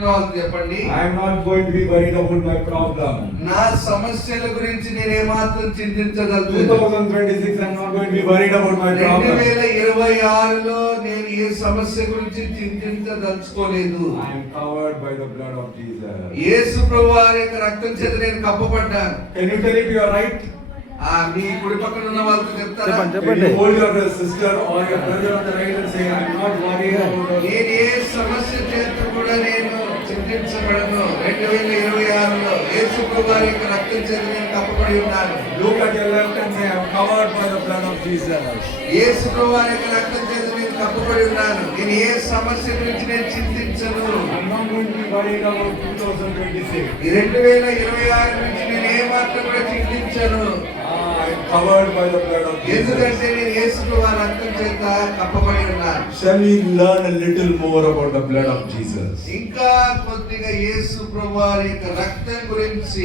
చెప్పండి. I am not going to be worried about my problem. నా సమస్యల గురించి నేను ఏమాత్రం చింతించగలను. 2026 I am not going to be worried about my problem. 2026లో నేను ఏ సమస్య గురించి చింతించదలుచుకోలేదు. I am covered by the blood of Jesus. యేసు ప్రభువారి యొక్క రక్తం చేత నేను కప్పబడ్డాను. Can you tell it to your right? మీ కుడి పక్కన ఉన్న వాళ్ళకి చెప్తారా? Can you hold your sister or your brother on the right and say, I am not worried about నేను ఏ సమస్య చేత కూడా నేను చింతించబడను. 2026లో యేసు ప్రభువారి యొక్క రక్తం చేత నేను కప్పబడి ఉన్నాను. Look at your left and say, I am covered by the blood of Jesus. యేసు ప్రభువారి యొక్క రక్తం చేత నేను కప్పబడి ఉన్నాను. నేను ఏ సమస్య గురించి నేను చింతించను. I am not going to be worried about 2026. 2026 నుంచి నేను ఏ మాత్రం కూడా చింతించను. I am covered by the blood of Jesus. ఎందుకంటే నేను యేసు ప్రభువారి రక్తం చేత కప్పబడి ఉన్నాను. Shall we learn a little more about the blood of Jesus? ఇంకా కొద్దిగా యేసు ప్రభువారి యొక్క రక్తం గురించి